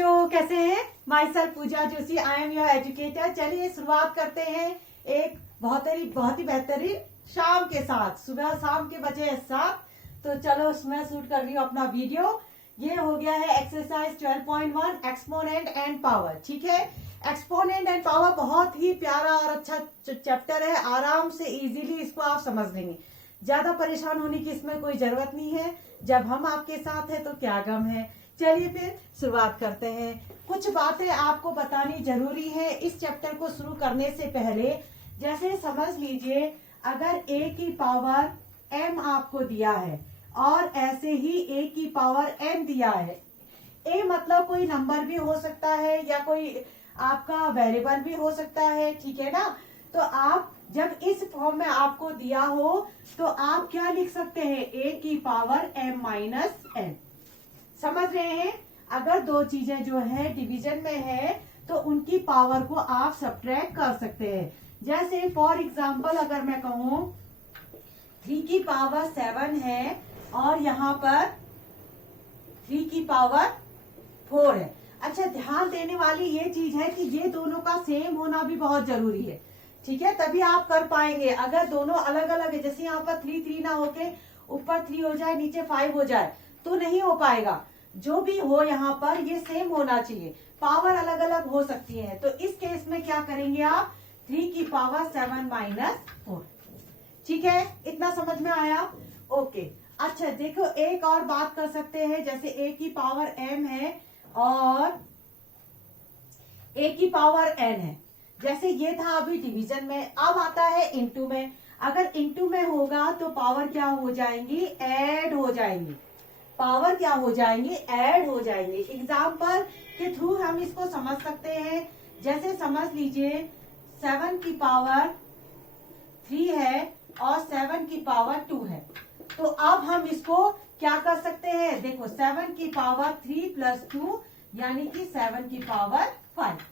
बच्चों, कैसे हैं? Myself Pooja Joshi, I am your educator. चलिए शुरुआत करते हैं एक बहुत ही बेहतरीन शाम के साथ। सुबह शाम के बजे 7, तो चलो उसमें शूट कर रही हूँ अपना वीडियो। ये हो गया है एक्सरसाइज 12.1 एक्सपोनेंट एंड पावर। ठीक है, एक्सपोनेंट एंड पावर बहुत ही प्यारा और अच्छा चैप्टर है। आराम से इजीली इसको आप समझ लेंगे, ज्यादा परेशान होने की इसमें कोई जरूरत नहीं है। जब हम आपके साथ है तो क्या गम है। चलिए फिर शुरुआत करते हैं। कुछ बातें आपको बतानी जरूरी है इस चैप्टर को शुरू करने से पहले। जैसे समझ लीजिए, अगर a की पावर m आपको दिया है और ऐसे ही a की पावर n दिया है। a मतलब कोई नंबर भी हो सकता है या कोई आपका वेरिएबल भी हो सकता है, ठीक है ना। तो आप जब इस फॉर्म में आपको दिया हो तो आप क्या लिख सकते हैं, a की पावर m माइनस n। समझ रहे हैं? अगर दो चीजें जो है डिवीजन में है तो उनकी पावर को आप सब्ट्रैक्ट कर सकते हैं। जैसे फॉर एग्जांपल अगर मैं कहूं 3 की पावर 7 है और यहाँ पर 3 की पावर 4 है। अच्छा, ध्यान देने वाली ये चीज है कि ये दोनों का सेम होना भी बहुत जरूरी है, ठीक है, तभी आप कर पाएंगे। अगर दोनों अलग अलग है, जैसे यहाँ पर 3 3 ना होके ऊपर 3 हो जाए नीचे 5 हो जाए तो नहीं हो पाएगा। जो भी हो यहाँ पर ये सेम होना चाहिए। पावर अलग अलग हो सकती है, तो इस केस में क्या करेंगे आप, 3 की पावर 7 माइनस 4। ठीक है, इतना समझ में आया? ओके। अच्छा देखो, एक और बात कर सकते हैं। जैसे a की पावर m है और a की पावर n है। जैसे ये था अभी डिवीजन में, अब आता है इनटू में। अगर इनटू में होगा तो पावर क्या हो जाएंगी, ऐड हो जाएंगी। पावर क्या हो जाएंगी, ऐड हो जाएंगे। एग्जाम्पल के थ्रू हम इसको समझ सकते हैं। जैसे समझ लीजिए 7 की पावर 3 है और 7 की पावर 2 है। तो अब हम इसको क्या कर सकते हैं, देखो 7 की पावर 3 प्लस 2 यानी कि 7 की पावर 5।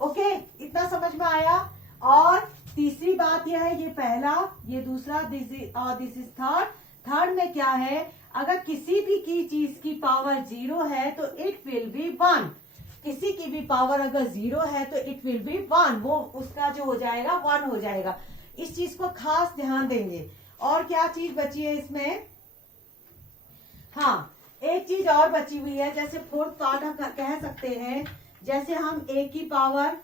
ओके, इतना समझ में आया। और तीसरी बात यह है, ये पहला, ये दूसरा, दिस इज थर्ड। थर्ड में क्या है, अगर किसी भी की चीज की पावर 0 है तो इट विल बी 1। किसी की भी पावर अगर 0 है तो इट विल बी 1, वो उसका जो हो जाएगा 1 हो जाएगा। इस चीज को खास ध्यान देंगे। और क्या चीज बची है इसमें, हाँ एक चीज और बची हुई है। जैसे फोर्थ पार्ट हम कह सकते हैं, जैसे हम a की पावर,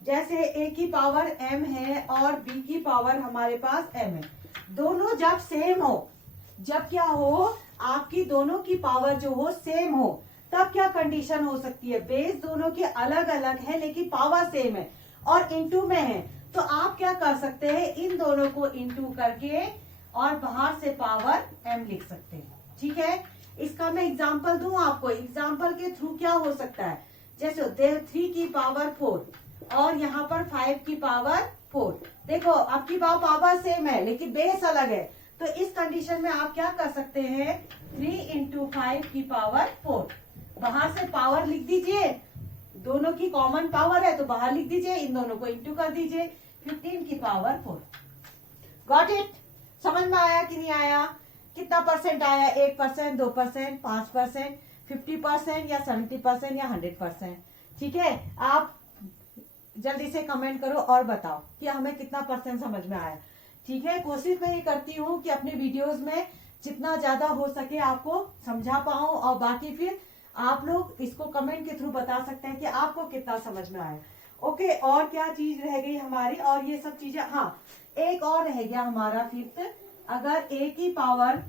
जैसे a की पावर m है और b की पावर हमारे पास m है। दोनों जब सेम हो, जब क्या हो, आपकी दोनों की पावर जो हो सेम हो, तब क्या कंडीशन हो सकती है, बेस दोनों के अलग अलग है लेकिन पावर सेम है और इनटू में है। तो आप क्या कर सकते हैं, इन दोनों को इनटू करके और बाहर से पावर m लिख सकते हैं। ठीक है, इसका मैं एग्जांपल दूं आपको। एग्जांपल के थ्रू क्या हो सकता है, जैसे 3 की पावर 4 और यहाँ पर 5 की पावर 4। देखो आपकी पावर सेम है लेकिन बेस अलग है। तो इस कंडीशन में आप क्या कर सकते हैं, 3 इंटू 5 की पावर 4, बाहर से पावर लिख दीजिए। दोनों की कॉमन पावर है तो बाहर लिख दीजिए, इन दोनों को इंटू कर दीजिए, 15 की पावर 4। Got it? समझ में आया कि नहीं आया? कितना परसेंट आया, 1%, 2%, 5%, 50% या 70% या 100%? ठीक है, आप जल्दी से कमेंट करो और बताओ कि हमें कितना परसेंट समझ में आया। ठीक है, कोशिश मैं ये करती हूँ कि अपने वीडियोस में जितना ज्यादा हो सके आपको समझा पाऊं, और बाकी फिर आप लोग इसको कमेंट के थ्रू बता सकते हैं कि आपको कितना समझ में आया। ओके, और क्या चीज रह गई हमारी, और ये सब चीजें, हाँ एक और रह गया हमारा फिफ्थ। अगर a की पावर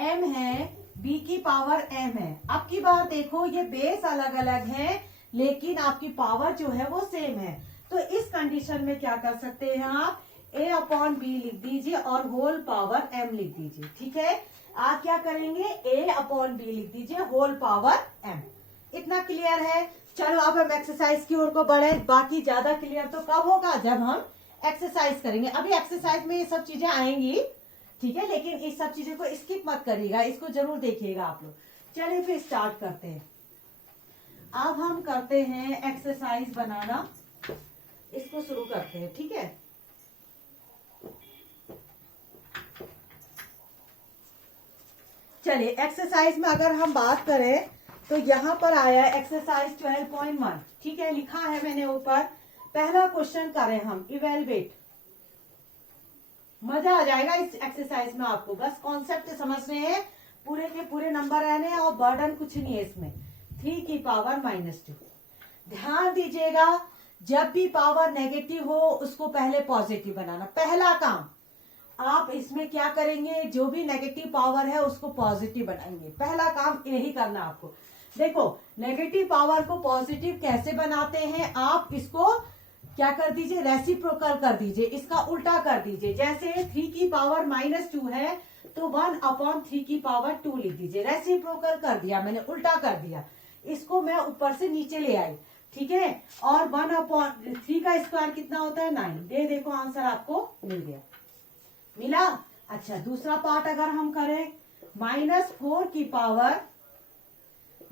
m है, b की पावर m है। अब की बात देखो, ये बेस अलग अलग है लेकिन आपकी पावर जो है वो सेम है। तो इस कंडीशन में क्या कर सकते हैं आप, a अपॉन b लिख दीजिए और होल पावर m लिख दीजिए। ठीक है, आप क्या करेंगे, a अपॉन b लिख दीजिए, होल पावर m। इतना क्लियर है? चलो अब हम एक्सरसाइज की ओर को बढ़े। बाकी ज्यादा क्लियर तो कब होगा, जब हम एक्सरसाइज करेंगे। अभी एक्सरसाइज में ये सब चीजें आएंगी, ठीक है, लेकिन इस सब चीजों को स्किप मत करिएगा, इसको जरूर देखिएगा आप लोग। चलिए फिर स्टार्ट करते हैं। अब हम करते हैं एक्सरसाइज बनाना, इसको शुरू करते हैं। ठीक है, चलिए एक्सरसाइज में अगर हम बात करें तो यहाँ पर आया एक्सरसाइज 12.1, ठीक है, लिखा है मैंने ऊपर। पहला क्वेश्चन करें हम, इवेलुएट। मजा आ जाएगा इस एक्सरसाइज में, आपको बस कॉन्सेप्ट समझने हैं, पूरे के पूरे नंबर रहने हैं और बर्डन कुछ नहीं है इसमें। 3 की पावर -2। ध्यान दीजिएगा, जब भी पावर नेगेटिव हो उसको पहले पॉजिटिव बनाना। पहला काम आप इसमें क्या करेंगे, जो भी नेगेटिव पावर है उसको पॉजिटिव बनाएंगे। पहला काम यही करना आपको। देखो नेगेटिव पावर को पॉजिटिव कैसे बनाते हैं, आप इसको क्या कर दीजिए, रेसिप्रोकल कर दीजिए, इसका उल्टा कर दीजिए। जैसे 3 की पावर -2 है तो 1/3 की पावर 2 लिख दीजिए। रेसिप्रोकल कर दिया मैंने, उल्टा कर दिया, इसको मैं ऊपर से नीचे ले आई, ठीक है। और 1/3 का स्क्वायर कितना होता है, 9। देखो आंसर आपको मिल गया, मिला। अच्छा दूसरा पार्ट अगर हम करें, -4 की पावर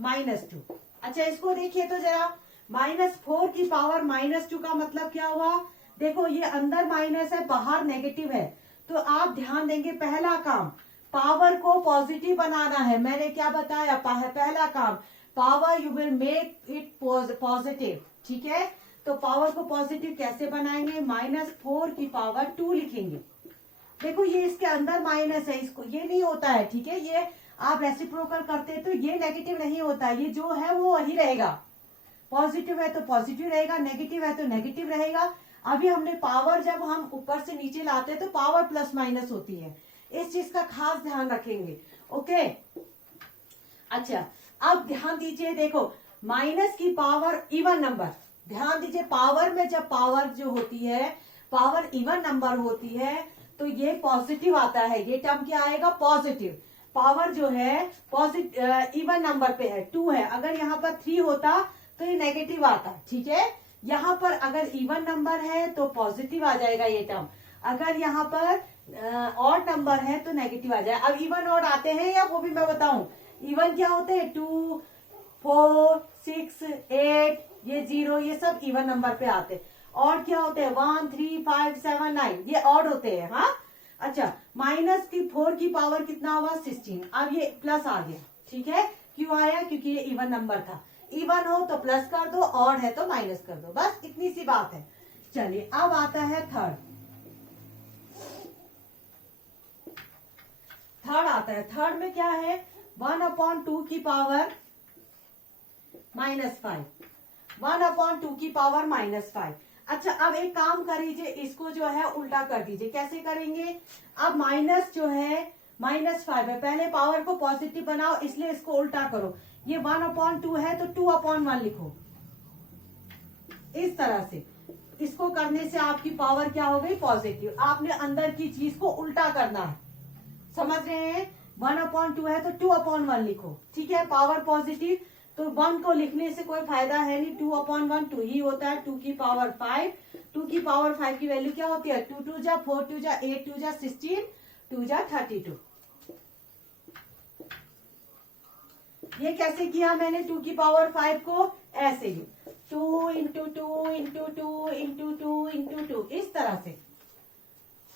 -2। अच्छा इसको देखिए तो जरा, -4 की पावर -2 का मतलब क्या हुआ। देखो ये अंदर माइनस है, बाहर नेगेटिव है, तो आप ध्यान देंगे पहला काम पावर को पॉजिटिव बनाना है। मैंने क्या बताया, पहला काम power you will make it positive, ठीक है। तो पावर को पॉजिटिव कैसे बनाएंगे, -4 की पावर 2 लिखेंगे। देखो ये इसके अंदर माइनस है, इसको ये नहीं होता है, ठीक है। ये आप रेसिप्रोकल करते हैं तो ये नेगेटिव नहीं होता है, ये जो है वो वही रहेगा। पॉजिटिव है तो पॉजिटिव रहेगा, नेगेटिव है तो नेगेटिव रहेगा। अभी हमने पावर जब हम ऊपर से नीचे लाते हैं तो पावर प्लस माइनस होती है, इस चीज का खास ध्यान रखेंगे, ओके। अच्छा अब ध्यान दीजिए, देखो माइनस की पावर इवन नंबर, ध्यान दीजिए पावर में जब पावर जो होती है, पावर इवन नंबर होती है तो ये पॉजिटिव आता है। ये टर्म क्या आएगा, पॉजिटिव। पावर जो है पॉजिटिव इवन नंबर पे है, 2 है। अगर यहाँ पर 3 होता तो ये नेगेटिव आता, ठीक है। यहाँ पर अगर इवन नंबर है तो पॉजिटिव आ जाएगा ये टर्म, अगर यहाँ पर ऑड नंबर है तो नेगेटिव आ जाएगा। अब इवन ऑड आते हैं या वो भी मैं बताऊं। इवन क्या होते हैं, 2, 4, 6, 8, ये 0, ये सब इवन नंबर पे आते हैं। ऑड क्या होते हैं, 1, 3, 5, 7, 9, ये ऑड होते हैं, हाँ। अच्छा -4 की पावर कितना हुआ, 16। अब ये प्लस आ गया, ठीक है। क्यों आया, क्योंकि ये इवन नंबर था। इवन हो तो प्लस कर दो, ऑड है तो माइनस कर दो, बस इतनी सी बात है। चलिए अब आता है थर्ड आता है। थर्ड में क्या है, 1/2 की पावर -5, 1/2 की पावर -5। अच्छा अब एक काम करिए, इसको जो है उल्टा कर दीजिए। कैसे करेंगे, अब माइनस जो है -5 है, पहले पावर को पॉजिटिव बनाओ, इसलिए इसको उल्टा करो। ये 1/2 है तो 2/1 लिखो, इस तरह से। इसको करने से आपकी पावर क्या हो गई, पॉजिटिव। आपने अंदर की चीज को उल्टा करना है, समझ रहे हैं। 1/2 है तो 2/1 लिखो, ठीक है। पावर पॉजिटिव तो 1 को लिखने से कोई फायदा है नहीं, 2/1 2 ही होता है। 2 की पावर 5, 2 की पावर 5 की वैल्यू क्या होती है, 2 2 जा 4 2 जा 8 2 जा 16, 2 जा 32। ये कैसे किया मैंने, 2 की पावर 5 को ऐसे ही 2 इंटू 2 इंटू 2 इंटू 2 इंटू 2, इस तरह से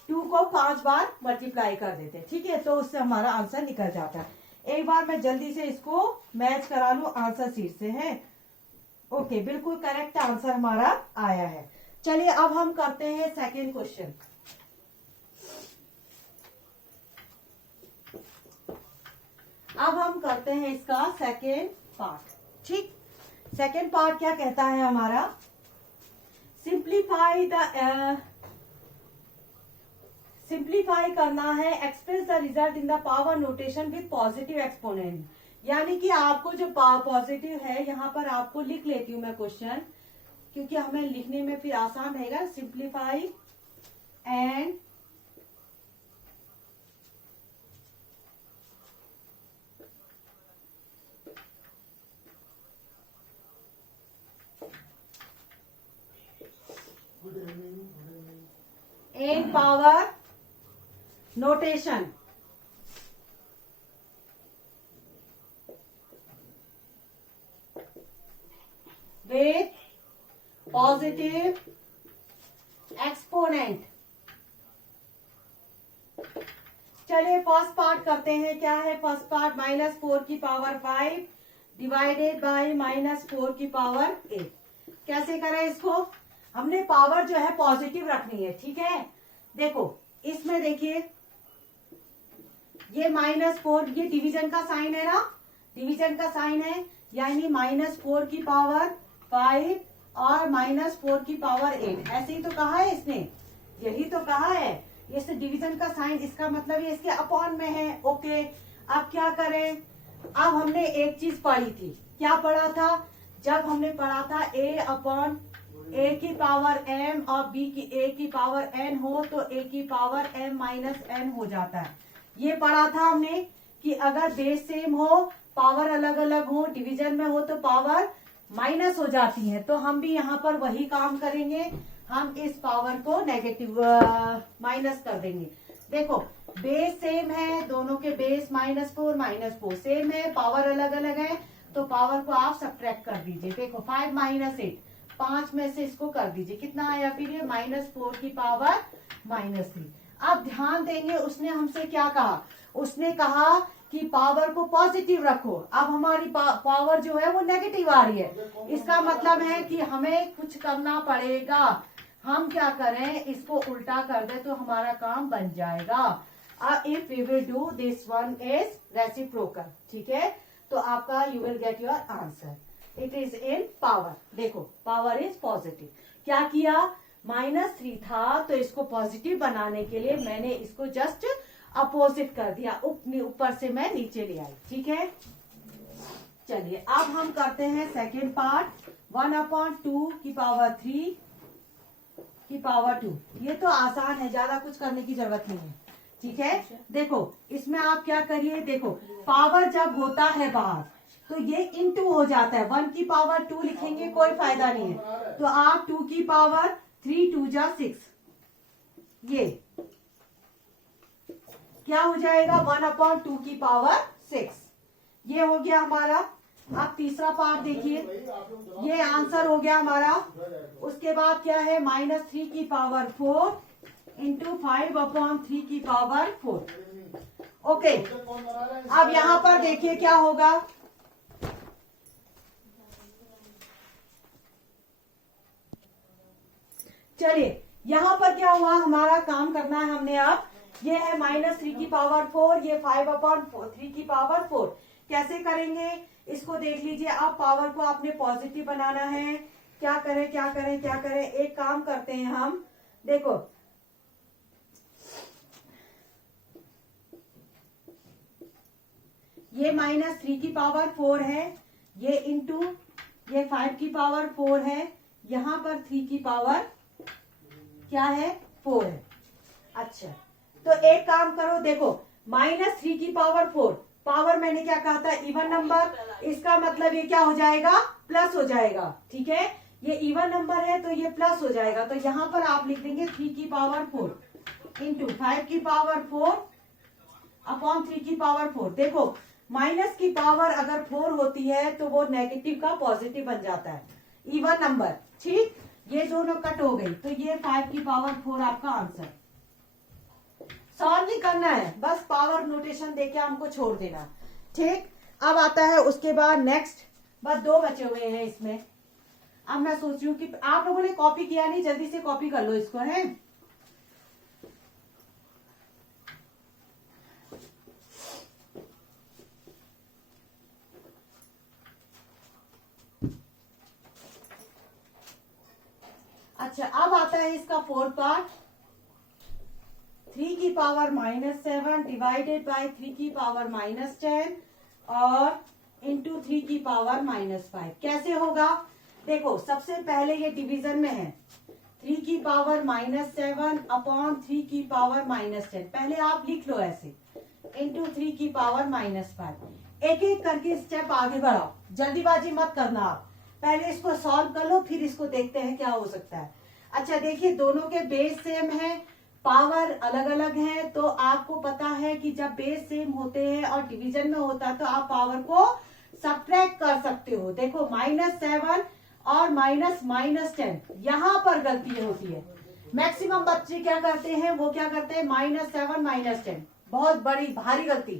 2 को 5 बार मल्टीप्लाई कर देते हैं, ठीक है। तो उससे हमारा आंसर निकल जाता है। एक बार मैं जल्दी से इसको मैच करा लू आंसर शीट से, है ओके। बिल्कुल करेक्ट आंसर हमारा आया है। चलिए अब हम करते हैं सेकेंड क्वेश्चन। अब हम करते हैं इसका सेकेंड पार्ट, ठीक। सेकेंड पार्ट क्या कहता है हमारा, सिंप्लीफाई करना है, express the result in the power notation with positive exponent. यानी कि आपको जो पॉजिटिव है यहाँ पर आपको लिख लेती हूँ मैं क्वेश्चन, क्योंकि हमें लिखने में फिर आसान रहेगा। सिंप्लीफाई एंड एक power notation with positive exponent। चलिए फर्स्ट पार्ट करते हैं। क्या है फर्स्ट पार्ट? -4 की पावर 5 डिवाइडेड बाय -4 की पावर 8। कैसे करें इसको? हमने पावर जो है पॉजिटिव रखनी है, ठीक है। देखो इसमें देखिए ये -4, ये डिवीजन का साइन है ना, डिवीजन का साइन है, यानी -4 की पावर 5 और -4 की पावर 8। ऐसे ही तो कहा है इसने, यही तो कहा है। ये डिवीजन का साइन, इसका मतलब ये इसके अपॉन में है। ओके, अब क्या करें? अब हमने एक चीज पढ़ी थी। क्या पढ़ा था? जब हमने पढ़ा था a की पावर m और b की a की पावर n हो तो a की पावर m माइनस n हो जाता है। ये पढ़ा था हमने कि अगर बेस सेम हो, पावर अलग अलग हो, डिवीजन में हो तो पावर माइनस हो जाती है। तो हम भी यहाँ पर वही काम करेंगे, हम इस पावर को नेगेटिव माइनस कर देंगे। देखो बेस सेम है, दोनों के बेस -4 सेम है, पावर अलग अलग है, तो पावर को आप सब्ट्रैक्ट कर दीजिए। देखो 5 - 8, 5 में से इसको कर दीजिए, कितना आया फिर ये? -4 की पावर -3। अब ध्यान देंगे उसने हमसे क्या कहा। उसने कहा कि पावर को पॉजिटिव रखो। अब हमारी पावर जो है वो नेगेटिव आ रही है, इसका मतलब है कि हमें कुछ करना पड़ेगा। हम क्या करें? इसको उल्टा कर दे तो हमारा काम बन जाएगा। If we will do this one is reciprocal, ठीक है, तो आपका you will get your answer. It is in power. देखो पावर इज पॉजिटिव। क्या किया? -3 था तो इसको पॉजिटिव बनाने के लिए मैंने इसको जस्ट अपोजिट कर दिया, ऊपर से मैं नीचे ले आई, ठीक है। चलिए अब हम करते हैं सेकेंड पार्ट। 1/2 की पावर 3 की पावर 2। ये तो आसान है, ज्यादा कुछ करने की जरूरत नहीं है, ठीक है। देखो इसमें आप क्या करिए, देखो पावर जब होता है बाहर तो ये इनटू हो जाता है। 1 की पावर 2 लिखेंगे कोई फायदा नहीं है, तो आप 2 की पावर 3 2 जा 6, ये क्या हो जाएगा? 1/2 की पावर 6। ये हो गया हमारा। अब तीसरा पार्ट देखिए, ये आंसर हो गया हमारा। उसके बाद क्या है? -3 की पावर 4 इंटू 5/3 की पावर 4। ओके, अब यहां पर देखिए क्या होगा। चलिए यहां पर क्या हुआ, हमारा काम करना है हमने। अब ये है -3 की पावर 4, ये 5/3 की पावर 4। कैसे करेंगे इसको देख लीजिए। अब पावर को आपने पॉजिटिव बनाना है। क्या करें क्या करें क्या करें? एक काम करते हैं हम, देखो ये -3 की पावर 4 है, ये इंटू ये 5 की पावर 4 है, यहां पर 3 की पावर क्या है? 4 है। अच्छा, तो एक काम करो, देखो -3 की पावर 4, पावर मैंने क्या कहा था? इवन नंबर, इसका मतलब ये क्या हो जाएगा? प्लस हो जाएगा, ठीक है। ये इवन नंबर है तो ये प्लस हो जाएगा, तो यहां पर आप लिख देंगे 3 की पावर 4 इंटू 5 की पावर 4 अपॉन 3 की पावर 4। देखो माइनस की पावर अगर 4 होती है तो वो नेगेटिव का पॉजिटिव बन जाता है, इवन नंबर, ठीक। ये दोनों कट हो गई, तो ये 5 की पावर 4 आपका आंसर। सॉल्व नहीं करना है, बस पावर नोटेशन देके हमको छोड़ देना, ठीक। अब आता है उसके बाद नेक्स्ट, बस 2 बचे हुए हैं इसमें। अब मैं सोच रही हूँ कि आप लोगों ने कॉपी किया नहीं, जल्दी से कॉपी कर लो इसको, है। अच्छा, अब आता है इसका फोर्थ पार्ट। 3 की पावर -7 डिवाइडेड बाय 3 की पावर -10 और इंटू 3 की पावर -5। कैसे होगा? देखो सबसे पहले ये डिवीजन में है, 3 की पावर -7 अपॉन 3 की पावर -10। पहले आप लिख लो ऐसे, इंटू 3 की पावर -5। एक एक करके स्टेप आगे बढ़ाओ, जल्दीबाजी मत करना आप। पहले इसको सॉल्व कर लो, फिर इसको देखते हैं क्या हो सकता है। अच्छा देखिए, दोनों के बेस सेम है, पावर अलग अलग है, तो आपको पता है कि जब बेस सेम होते हैं और डिवीजन में होता है तो आप पावर को सब्ट्रैक्ट कर सकते हो। देखो -7 और -10, यहाँ पर गलती होती है। मैक्सिमम बच्चे क्या करते हैं, वो क्या करते हैं -7 -10 बहुत बड़ी भारी गलती।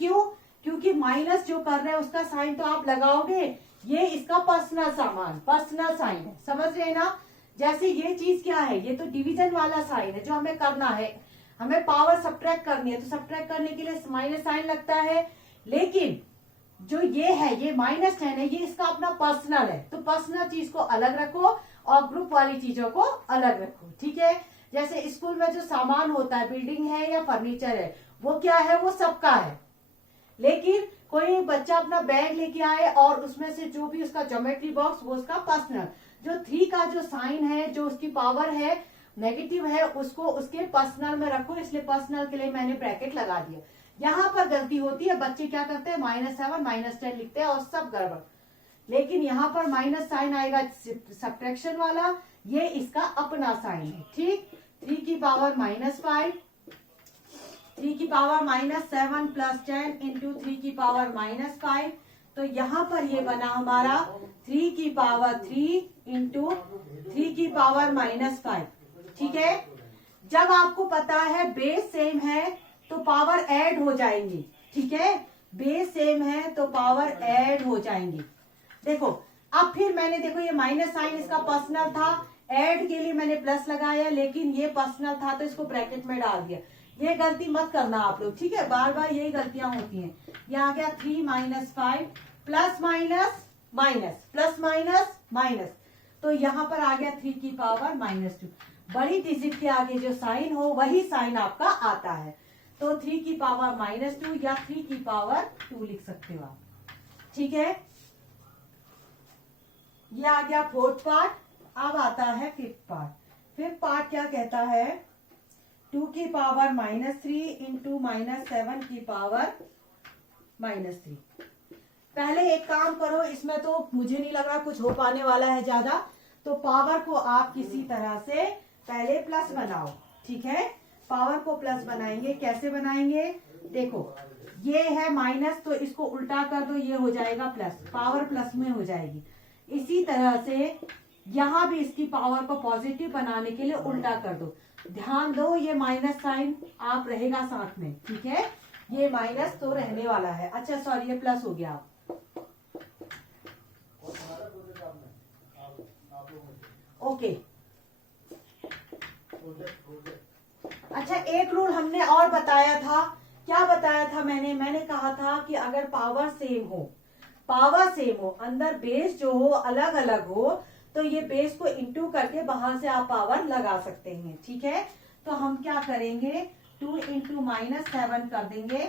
क्यों? क्योंकि माइनस जो कर रहे हैं उसका साइन तो आप लगाओगे, ये इसका पर्सनल सामान, पर्सनल साइन है, समझ रहे हैं ना। जैसे ये चीज क्या है, ये तो डिवीजन वाला साइन है जो हमें करना है, हमें पावर सब्ट्रैक्ट करनी है, तो सब्ट्रैक्ट करने के लिए माइनस साइन लगता है। लेकिन जो ये है, ये माइनस 10 है, ये इसका अपना पर्सनल है, तो पर्सनल चीज को अलग रखो और ग्रुप वाली चीजों को अलग रखो, ठीक है। जैसे स्कूल में जो सामान होता है, बिल्डिंग है या फर्नीचर है, वो क्या है, वो सबका है। लेकिन कोई बच्चा अपना बैग लेके आए और उसमें से जो भी उसका ज्योमेट्री बॉक्स, वो उसका पर्सनल। जो 3 का जो साइन है, जो उसकी पावर है नेगेटिव है, उसको उसके पर्सनल में रखो, इसलिए पर्सनल के लिए मैंने ब्रैकेट लगा दिया। यहाँ पर गलती होती है, बच्चे क्या करते हैं, -7 -10 लिखते हैं और सब गड़बड़। लेकिन यहाँ पर माइनस साइन आएगा सब्ट्रैक्शन वाला, ये इसका अपना साइन है, ठीक। 3 की पावर -5, 3 की पावर -7 + 10 इंटू 3 की पावर -5, तो यहाँ पर ये बना हमारा 3 की पावर 3 इंटू 3 की पावर -5, ठीक है। जब आपको पता है बेस सेम है तो पावर ऐड हो जाएंगी, ठीक है। बेस सेम है तो पावर ऐड हो जाएंगी। देखो अब फिर मैंने, देखो ये माइनस साइन इसका पर्सनल था, ऐड के लिए मैंने प्लस लगाया, लेकिन ये पर्सनल था तो इसको ब्रैकेट में डाल दिया। ये गलती मत करना आप लोग, ठीक है, बार बार यही गलतियां होती हैं। ये आ गया 3 - 5 plus minus minus plus minus minus, तो यहाँ पर आ गया 3 की पावर -2। बड़ी डिजिट के आगे जो साइन हो वही साइन आपका आता है, तो 3 की पावर -2 या 3 की पावर 2 लिख सकते हो आप, ठीक है। ये आ गया 4th पार्ट। अब आता है 5th पार्ट। 5th पार्ट क्या कहता है, 2 की पावर -3 इंटू -7 की पावर -3। पहले एक काम करो, इसमें तो मुझे नहीं लग रहा कुछ हो पाने वाला है ज्यादा, तो पावर को आप किसी तरह से पहले प्लस बनाओ, ठीक है। पावर को प्लस बनाएंगे, कैसे बनाएंगे, देखो ये है माइनस, तो इसको उल्टा कर दो, ये हो जाएगा प्लस, पावर प्लस में हो जाएगी। इसी तरह से यहाँ भी इसकी पावर को पॉजिटिव बनाने के लिए उल्टा कर दो। ध्यान दो, ये माइनस साइन आप रहेगा साथ में, ठीक है, ये माइनस तो रहने वाला है। अच्छा सॉरी, ये प्लस हो गया। ओके, अच्छा एक रूल हमने और बताया था, क्या बताया था मैंने कहा था कि अगर पावर सेम हो, अंदर बेस जो हो अलग अलग हो, तो ये बेस को इंटू करके बाहर से आप पावर लगा सकते हैं, ठीक है। तो हम क्या करेंगे, 2 इंटू -7 कर देंगे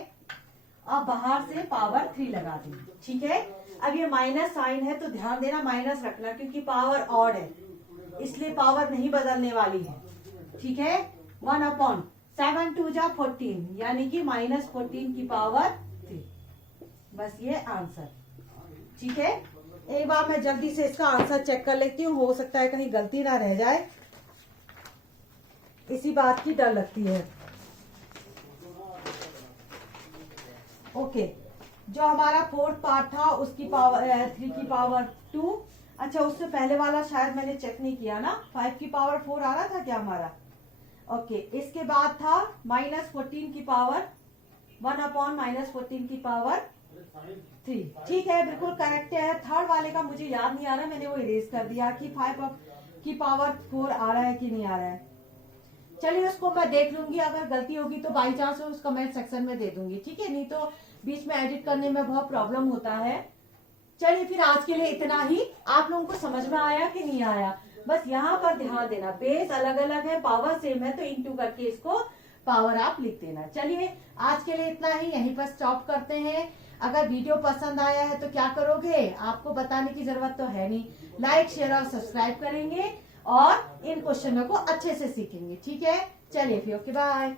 और बाहर से पावर 3 लगा देंगे, ठीक है। अब ये माइनस साइन है तो ध्यान देना, माइनस रखना, क्योंकि पावर ऑड है इसलिए पावर नहीं बदलने वाली है, ठीक है। 1/7 2 जा 14, यानी कि -14 की पावर 3, बस ये आंसर, ठीक है। एक बार मैं जल्दी से इसका आंसर चेक कर लेती हूँ, हो सकता है कहीं गलती ना रह जाए, इसी बात की डर लगती है। ओके, जो हमारा 4th पार्ट था उसकी पावर 3 की पावर 2। अच्छा उससे पहले वाला शायद मैंने चेक नहीं किया ना, 5 की पावर 4 आ रहा था क्या हमारा। ओके, इसके बाद था -14 की पावर 1/-14 की पावर 3, ठीक है, बिल्कुल करेक्ट है। 3rd वाले का मुझे याद नहीं आ रहा, मैंने वो इरेज कर दिया कि 5 की पावर 4 आ रहा है कि नहीं आ रहा है। चलिए उसको मैं देख लूंगी, अगर गलती होगी तो बाई चांस उस कमेंट सेक्शन में दे दूंगी, ठीक है, नहीं तो बीच में एडिट करने में बहुत प्रॉब्लम होता है। चलिए फिर आज के लिए इतना ही। आप लोगों को समझ में आया कि नहीं आया, बस यहाँ पर ध्यान देना, बेस अलग अलग है, पावर सेम है, तो इंटू करके इसको पावर आप लिख देना। चलिए आज के लिए इतना ही, यहीं पर स्टॉप करते हैं। अगर वीडियो पसंद आया है तो क्या करोगे, आपको बताने की जरूरत तो है नहीं, लाइक शेयर और सब्सक्राइब करेंगे और इन क्वेश्चनों को अच्छे से सीखेंगे, ठीक है। चलिए फिर ओके बाय।